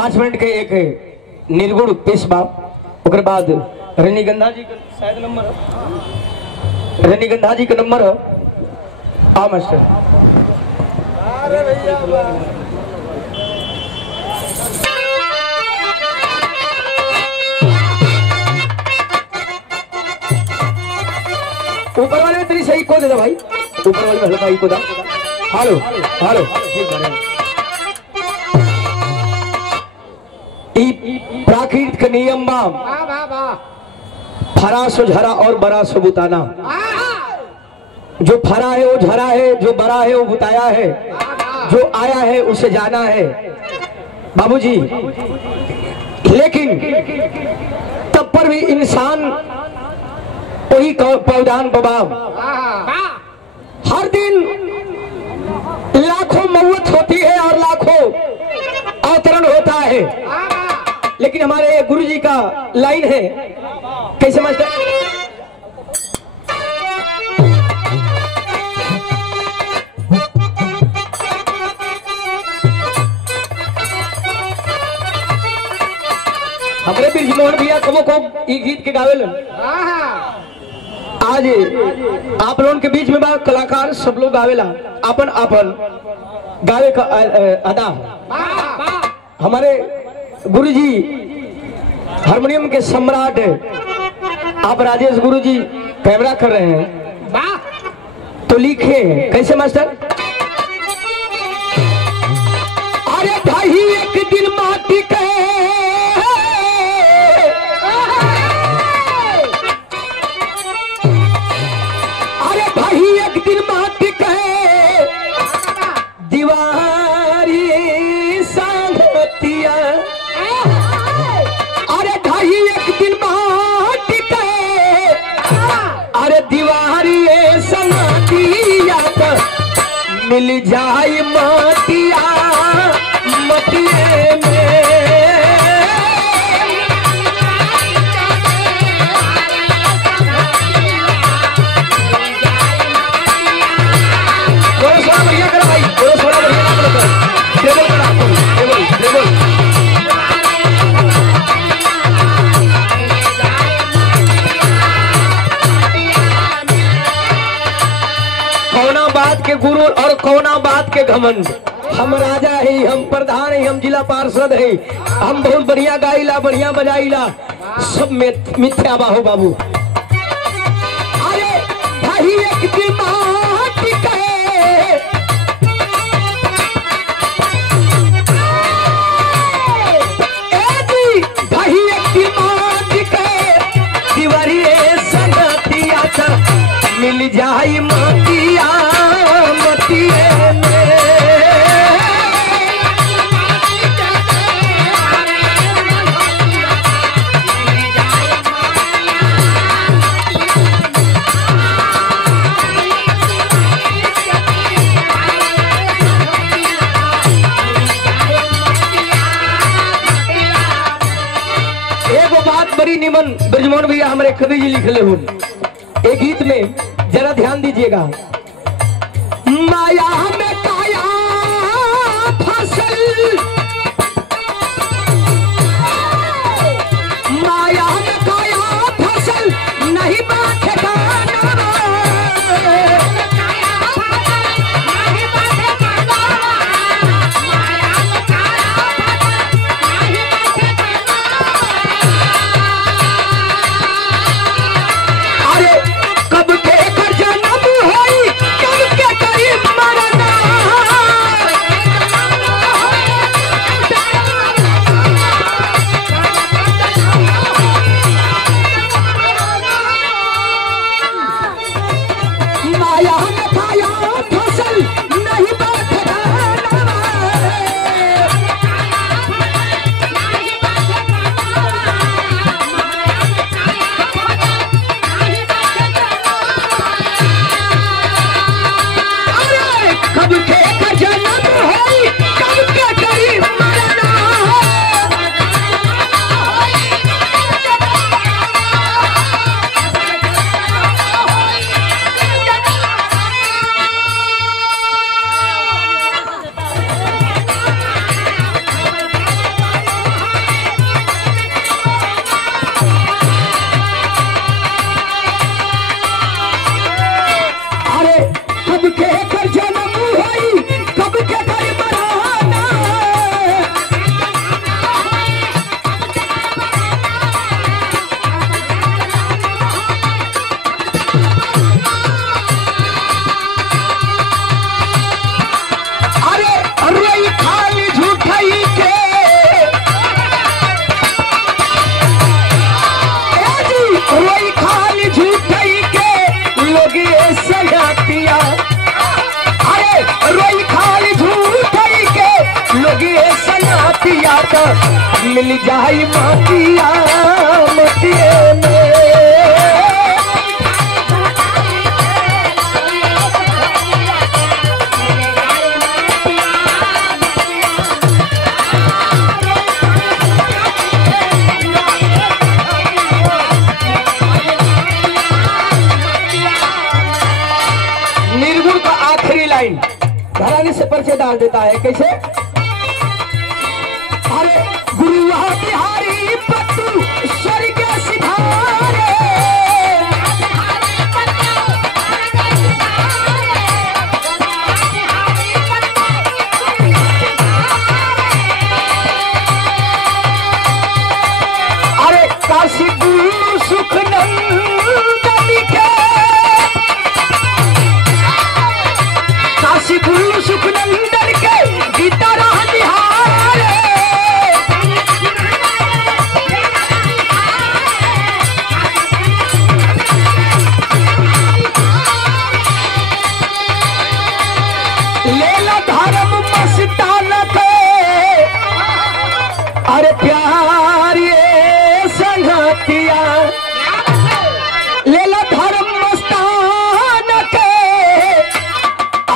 5 minute के एक निर्गुण पेश बा। ओकर बाद रजनीगंधा जी का शायद नंबर, रजनीगंधा जी का नंबर है। हाँ मास्टर। ऊपर वाले में तेरी सही को दे दो भाई, ऊपर वाले में हल्का ही को दा। हेलो हेलो प्राकृत का नियम बा, फरा सो झरा और बरा सो बुताना। जो फरा है वो झरा है, जो बरा है वो बुताया है, जो आया है उसे जाना है बाबूजी। लेकिन तब पर भी इंसान वही पौधान बबाब, हर दिन लाखों मौत होती है और लाखों अवतरण होता है। लेकिन हमारे गुरुजी का लाइन है, कैसे मास्टर? हमारे बिरजमोहन भैया कबो को ये गीत के गावे लन। आज आप लोगों के बीच में बा कलाकार सब लोग गावेला, अपन अपन गावे का अदा। हमारे गुरुजी हारमोनियम के सम्राट आप राजेश गुरुजी कैमरा कर रहे हैं, तो लिखे कैसे मास्टर? अरे भाई एक दिन माटी के मिल जाए मटिया मटिए में। थोड़ा बढ़िया करो भाई, थोड़ा बढ़िया ना करो, टेबल करा, टेबल टेबल। कौना बात के गुरु और कौना बात के घमंड। हम राजा है, हम प्रधान है, हम जिला पार्षद है, हम बहुत बढ़िया गाइला, बढ़िया बजाइला, सब मिथ्या बाहो बाबू। अरे भाई एक दिन माटी कहे, भाई एक दिन माटी कहे, दीवारी संगतिया मिल जाई मटिया मटिए में। एगो बात बड़ी निमन ब्रजमोहन भैया हमारे कवि जी लिखले हो एक गीत में, जरा ध्यान दीजिएगा। माया में काया फसल, माया में काया फसल नहीं बात ठिकाना। अरे कब के कर जन्म होई, कब के करीब मरना। तो मिल जाई माटिया मटिए में। निर्गुण का आखिरी लाइन घराने से परिचय डाल देता है कैसे? अरे गुरुआ बिहारी पत्तू स्वर्ग सिधारे, अरे काशी गुरु सुख नंदन के, काशी गुरु सुख नंदन के गीता राह निहारे। लेला धर्म मस्ताना के, अरे प्यार ये संगतिया, लेला धर्म मस्ताना के,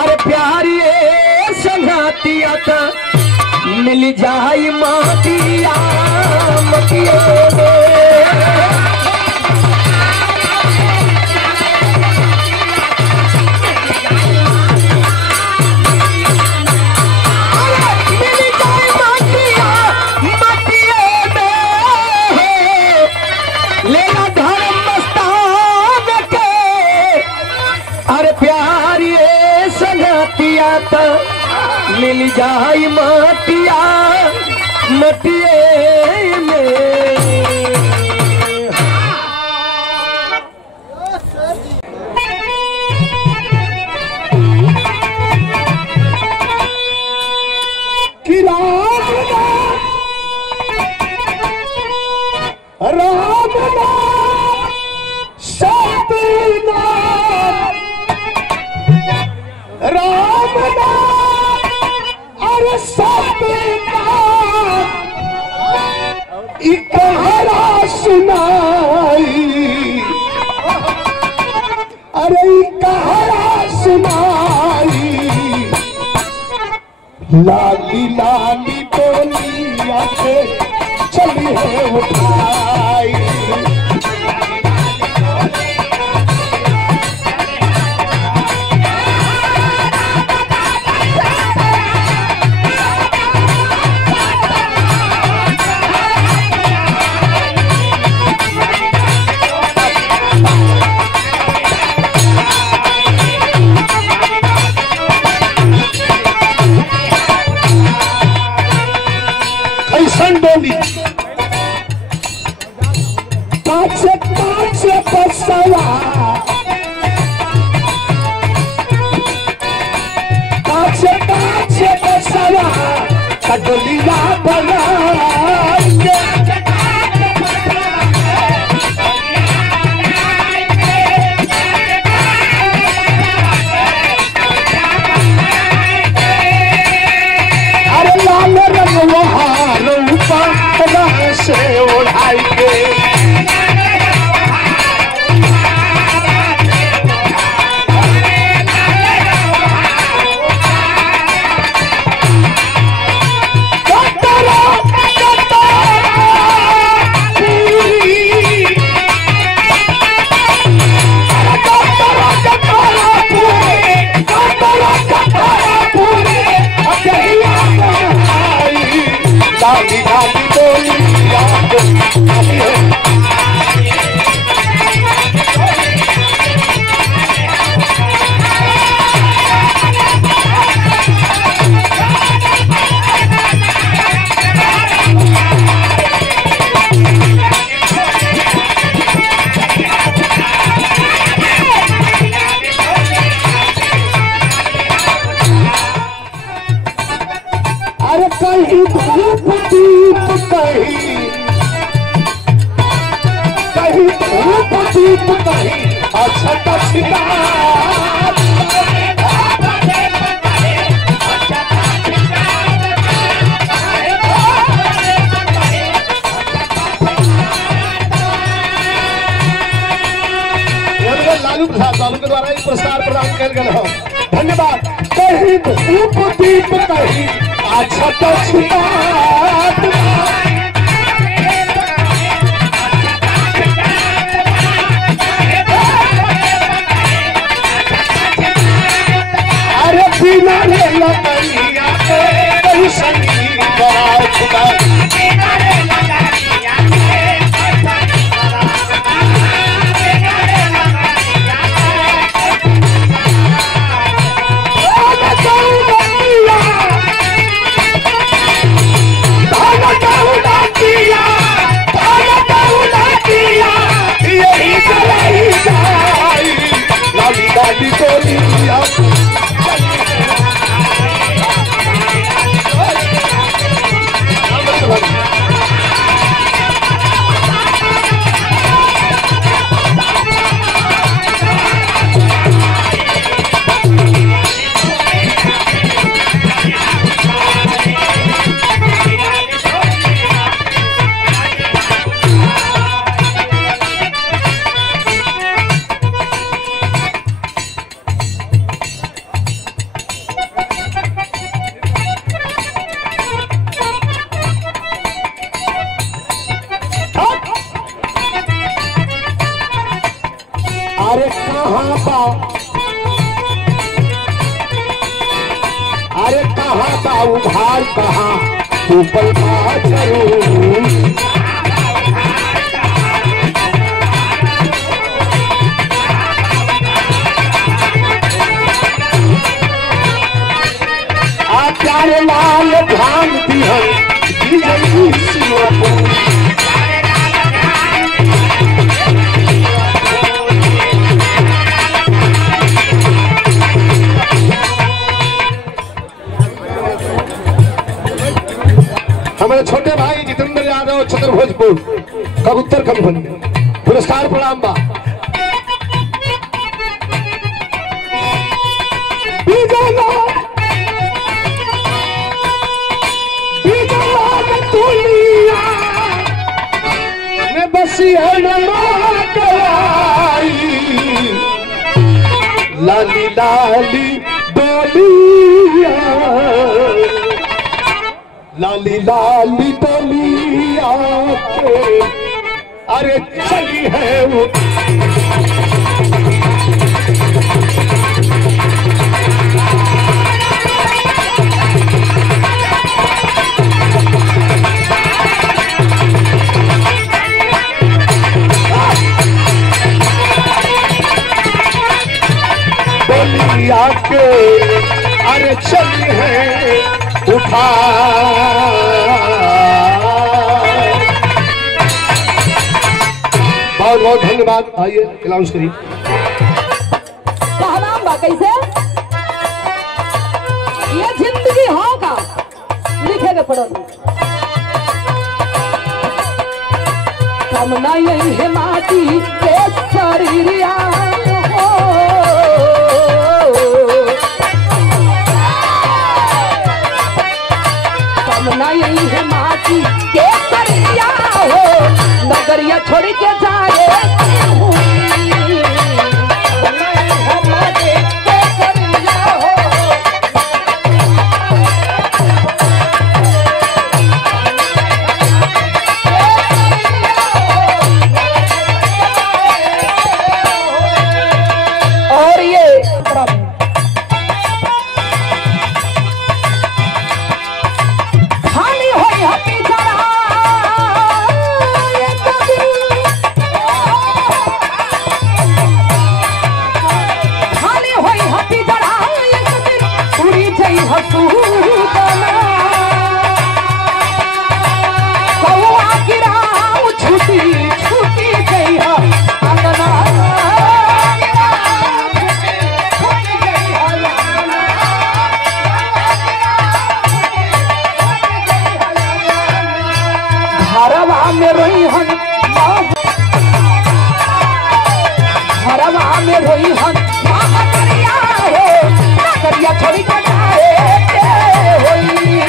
अरे प्यार ये संगतिया तो मिल जाई माटिया मटिए में। मिल जाई माटिया मटिए में। कि राम कहरा सुनाई, अरे कहरा सुनाई, लाली लाली टोलिया के चली है उठाई। काचे काचे बसवा, काचे काचे बसवा कटोलिया बनाएंगे। अरे लाल रंग वहार ऊपर से उड़ाएंगे। कहीं धूप दीप कहीं धूप दीप कहीं अच्छा गए हो। धन्यवाद। कहीं धूप दीप कहीं अच्छा तो छुपा अरे बिना रे लगैया के संगी बड़ा खुदा अरे कहाँ बा अरे कहाँ बा उधार कहाँ ऊपर बा जरूर आ प्यारे लाल ध्यान दी है हमारे छोटे भाई जितेंद्र यादव छतर भोजपुर कबूतर कंपनी पुरस्कार प्रणाम बा। लाली लाली डोलिया लाली लाली डोलिया अरे चली है वो डोलिया के अरे चली है उठा बहुत बहुत धन्यवाद। आइए अनाउंस करिए। नाम बा कैसे ये जिंदगी होगा लिखे के पड़ो कमना यही है माटी के शरीरिया कमना यही है माटी के शरीरिया हो नगरिया छोड़ के जाए और ये खाली होई हपी जरा खाली होई हपी जरा पूरी जई हसू कौआ गिराऊ छुटी छुटी गई है अंगना हरवा में रोईहन हरवा में रोईहन करिया हो करिया छोड़ी के जाए होई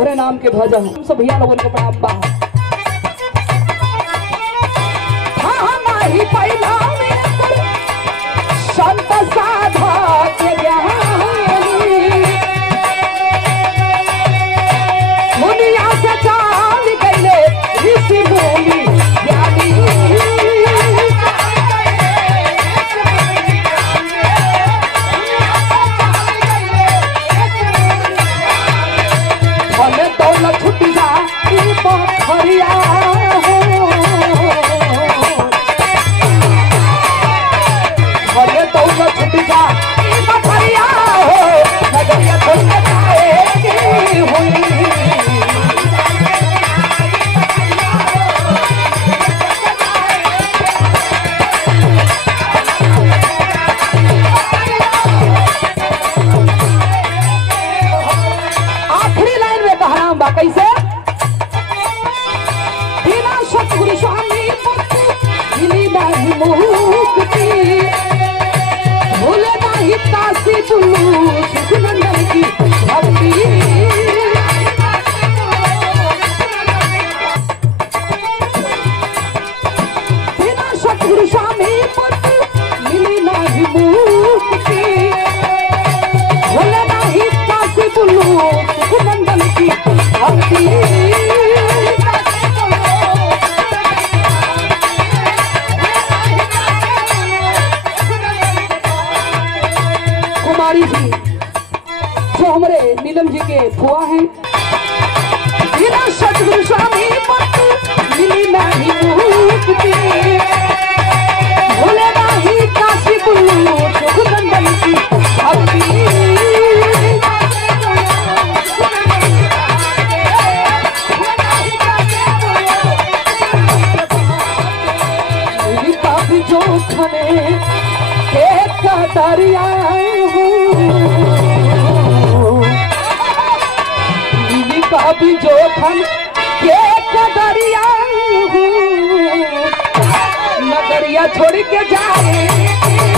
तोहरे नाम के भजन सब भैया लोगन के प्रणाम बा। हाँ नाही पहिला संत साधा के ज्ञानी दुनिया से चाल गईले ऋषि मुनि ज्ञानी भले दौलत छुट जा पोखरिया भले दौलत छुट जा पोखरिया हो नगरिया छोड़ के जाएगी हुई। कैसे बिना सतगुरु स्वामी मिली नहीं मुक्ति भूले नहीं काशी बुल्लू सुखनंदन की भक्ति बिना सतगुरु स्वामी मिली नहीं मुक्ति भूले नहीं काशी बुल्लू सुखनंदन की कुमारी जी जो हमारे नीलम जी के फुआ हैं बिना सतगुरु स्वामी मिली नहीं मुक्ति भूले नहीं काशी बुल्लू सुखनंदन की भक्ति जो खने एक दरिया का भी जो खन एक दरिया नगरिया छोड़ के जाए